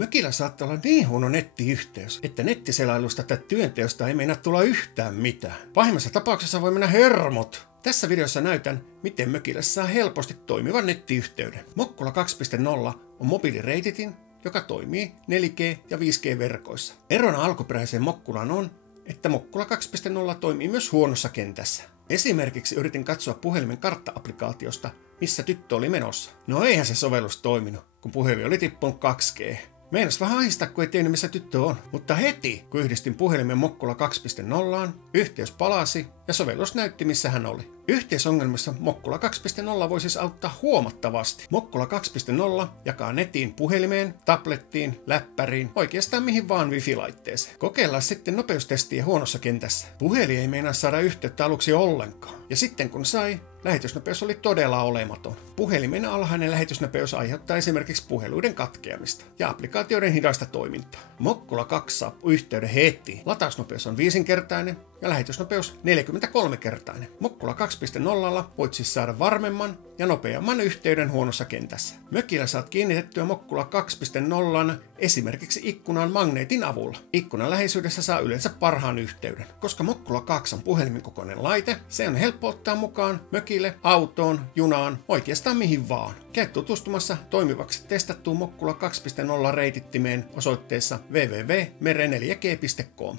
Mökillä saattaa olla niin huono nettiyhteys, että nettiselailusta tai työnteosta ei meinaa tulla yhtään mitään. Pahimmassa tapauksessa voi mennä hermot. Tässä videossa näytän, miten mökillä saa helposti toimivan nettiyhteyden. Mokkula 2.0 on mobiilireititin, joka toimii 4G- ja 5G-verkoissa. Erona alkuperäiseen Mokkulaan on, että Mokkula 2.0 toimii myös huonossa kentässä. Esimerkiksi yritin katsoa puhelimen kartta-applikaatiosta, missä tyttö oli menossa. No eihän se sovellus toiminut, kun puhelin oli tippunut 2G. Meinas vähän ahistaa, kun ei tiennyt missä tyttö on. Mutta heti, kun yhdistin puhelimen Mokkula 2.0, yhteys palasi ja sovellus näytti missä hän oli. Yhteisongelmissa Mokkula 2.0 voi siis auttaa huomattavasti. Mokkula 2.0 jakaa netin puhelimeen, tablettiin, läppäriin, oikeastaan mihin vaan wifi-laitteeseen. Kokeillaan sitten nopeustestiä huonossa kentässä. Puhelin ei meinaa saada yhteyttä aluksi ollenkaan. Ja sitten kun sai, lähetysnopeus oli todella olematon. Puhelimen alhainen lähetysnopeus aiheuttaa esimerkiksi puheluiden katkeamista ja applikaatioiden hidasta toimintaa. Mokkula 2 saa yhteyden heti. Latausnopeus on 5-kertainen ja lähetysnopeus 43-kertainen. Mokkula 2.0 voit siis saada varmemman ja nopeamman yhteyden huonossa kentässä. Mökillä saat kiinnitettyä Mokkula 2.0 esimerkiksi ikkunaan magneetin avulla. Ikkunan läheisyydessä saa yleensä parhaan yhteyden. Koska Mokkula 2 on puhelimen kokoinen laite, se on helppo ottaa mukaan mökille, autoon, junaan, oikeastaan mihin vaan. Käy tutustumassa toimivaksi testattuun Mokkula 2.0 reitittimeen osoitteessa www.mere4g.com.